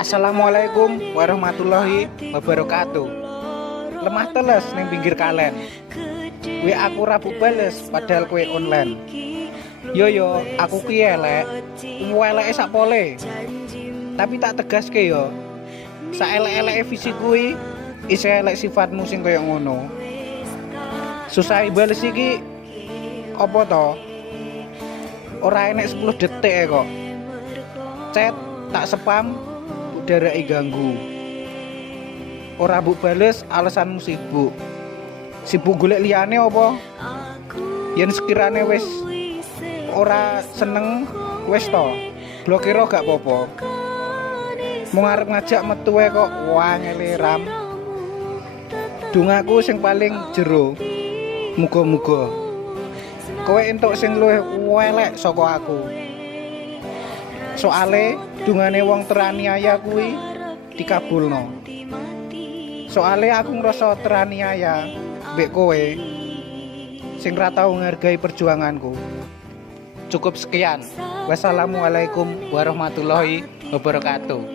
Assalamualaikum warahmatullahi wabarakatuh. Lemah teles ning pinggir kalen. Kuwi aku rabu bales padahal kue online. Yo aku ki elek. Eleke sak pole. Tapi tak tegaske yo. Sak elek-eleke visi kuwi isih elek sifatmu sing kaya ngono. Susah bales iki apa to? Ora enek 10 detik kok. Chat tak spam udah ganggu. Ora mbok bales alasanmu sibuk. Sibuk golek liyane apa? Yen sekirane wis ora seneng wis to. Blokir gak apa-apa. Mung arep ngajak metu kok wangele ram. Dungaku sing paling jero. Muga-muga kowe entuk sing luwih elek saka aku. Soale dungane wong teraniaya kuwi dikabulno. Soale aku ngrasa teraniaya mbek kowe sing ra tau ngargai perjuanganku. Cukup sekian. Wassalamualaikum warahmatullahi wabarakatuh.